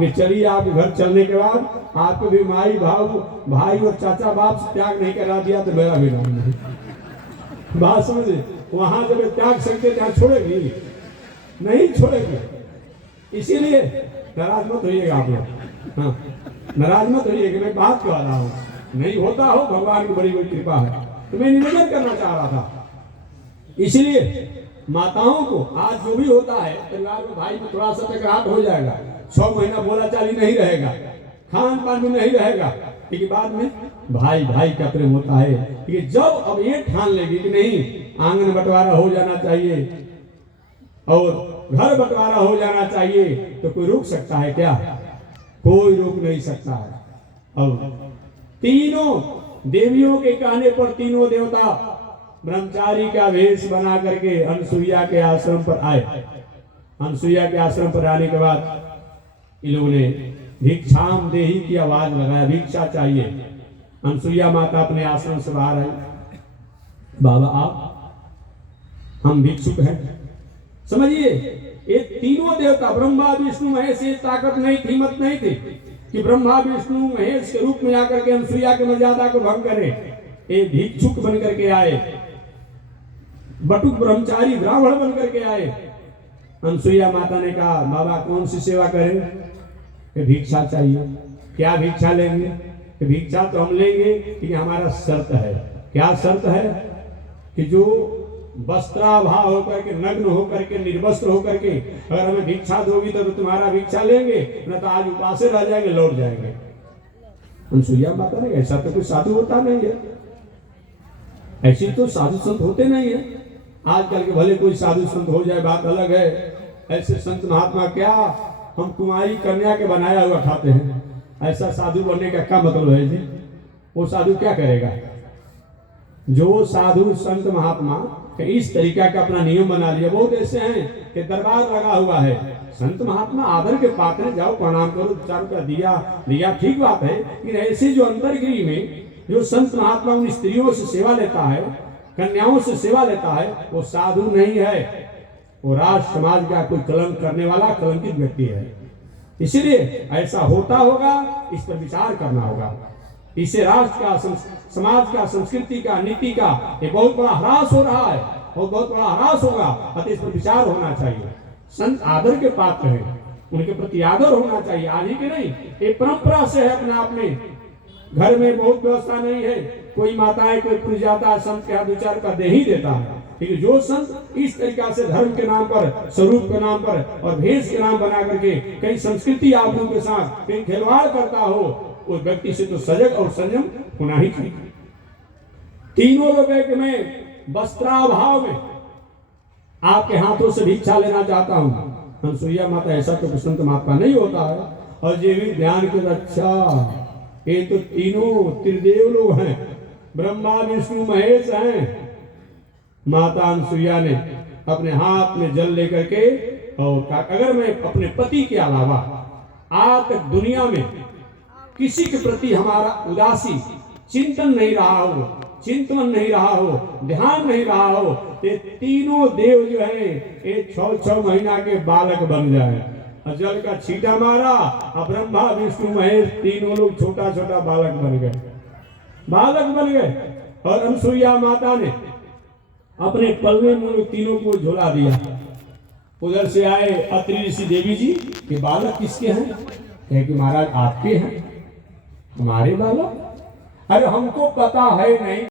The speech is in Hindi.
कि चलिए आपके घर चलने के बाद आपके भी माई भाई और चाचा बाप से त्याग नहीं करा दिया तो मेरा भी नाम नहीं। बात समझे, वहां जब त्याग सकते ત્યાં छोड़ेगी नहीं छोड़ेगी। इसीलिए नाराज मत होइएगा आप लोग, हाँ नाराज मत होइएगा। मैं बात कह रहा हूँ, नहीं होता हो भगवान की बड़ी बड़ी कृपा है। तो मैं निवेदन करना चाह रहा था, इसलिए माताओं को आज जो भी होता है परिवार में, भाई में थोड़ा सा टकराट हो जाएगा, 6 महीना बोला चाली नहीं रहेगा, खान पान भी नहीं रहेगा, लेकिन बाद में भाई भाई का प्रेम होता है। कि जब अब ये ठान लेगी कि नहीं आंगन बंटवारा हो जाना चाहिए और घर बंटवारा हो जाना चाहिए, तो कोई रोक सकता है क्या? कोई रोक नहीं सकता है। और तीनों देवियों के कहने पर तीनों देवता ब्रह्मचारी का वेश बना करके अनसुईया के आश्रम पर आए। अनसुईया के आश्रम पर आने के बाद इन लोगों ने भिक्षाम देही की आवाज लगाया, भिक्षा चाहिए। अनसुईया माता अपने आश्रम से बाहर आई, बाबा आप हम भिक्षुक हैं। समझिए ये तीनों देवता ब्रह्मा विष्णु महेश, ये ताकत नहीं थी, हिम्मत नहीं थी कि ब्रह्मा विष्णु महेश के रूप में आकर के अनसुईया की मर्यादा को भंग करें। एक भिक्षुक बन करके आए, बटुक ब्रह्मचारी ब्राह्मण बन करके आए। अनसुईया माता ने कहा बाबा कौन सी सेवा करें? भिक्षा चाहिए। क्या भिक्षा लेंगे? भिक्षा तो हम लेंगे कि हमारा शर्त है। क्या शर्त है? कि जो वस्त्राभाव होकर के, नग्न होकर के, निर्वस्त्र होकर के अगर हमें भिक्षा दोगी तो तुम्हारा भिक्षा लेंगे, न तो आज उपासे रह जाएंगे, लौट जाएंगे। अनसुईया माता ने ऐसा तो कोई साधु होता नहीं है, ऐसी तो साधु संत होते नहीं है। आजकल के भले कोई साधु संत हो जाए बात अलग है, ऐसे संत महात्मा क्या हम कुमारी कन्या के बनाया हुआ खाते हैं। ऐसा साधु बनने का क्या मतलब है जी? वो साधु क्या करेगा? जो साधु संत महात्मा इस तरीका का अपना नियम बना लिया, बहुत ऐसे हैं कि दरबार लगा हुआ है, संत महात्मा आदर के पात्र, जाओ प्रणाम करो, 4 रुपया दिया ठीक बात है, लेकिन ऐसे जो अंतर्गृह में जो संत महात्मा उन स्त्रियों से सेवा लेता है, कन्याओं से सेवा लेता है, वो साधु नहीं है, वो राष्ट्र समाज का कोई कलंक करने वाला कलंकित व्यक्ति है। इसलिए ऐसा होता होगा, इस पर विचार करना होगा। इससे राष्ट्र का, समाज का, संस्कृति का, नीति का ये बहुत बड़ा ह्रास हो रहा है और बहुत बड़ा ह्रास होगा। अतः इस पर विचार होना चाहिए। संत आदर के पात्र हैं, उनके प्रति आदर होना चाहिए। आज ही के नहीं, एक परंपरा से है अपने आप में। घर में बहुत व्यवस्था नहीं है, कोई माता है, कोई पुरुष जाता है, संत के हाथ 2-4 रुपया दे ही देता है। लेकिन जो संत इस तरीका से धर्म के नाम पर, स्वरूप के नाम पर और भेष के नाम बना करके कई संस्कृति आबरू के साथ कहीं खिलवाड़ करता हो, उस व्यक्ति से तो सजग और संयम होना ही चाहिए। तीनों लोग में वस्त्राभाव में आपके हाथों से भिक्षा लेना चाहता हूं। अनसुईया माता ऐसा तो संत महात्मा नहीं होता है। और ये भी ध्यान के अच्छा, ये तो तीनों त्रिदेव लोग हैं, ब्रह्मा विष्णु महेश हैं। माता अनसुईया ने अपने हाथ में जल लेकर के और अगर मैं अपने पति के अलावा आज तक दुनिया में किसी के प्रति हमारा उदासी चिंतन नहीं रहा हो, चिंतन नहीं रहा हो, ध्यान नहीं रहा हो, ये तीनों देव जो है ये 6 महीना के बालक बन जाए। जल का छींटा मारा, अब ब्रह्मा विष्णु महेश तीनों लोग छोटा छोटा बालक बन गए। और अनसुईया माता ने अपने पलवे में तीनों को झुला दिया। उधर से आए अत्रि ऋषि देवी जी के बालक किसके हैं? कहे कि महाराज आपके हैं। हमारे बालक? अरे हमको पता है नहीं।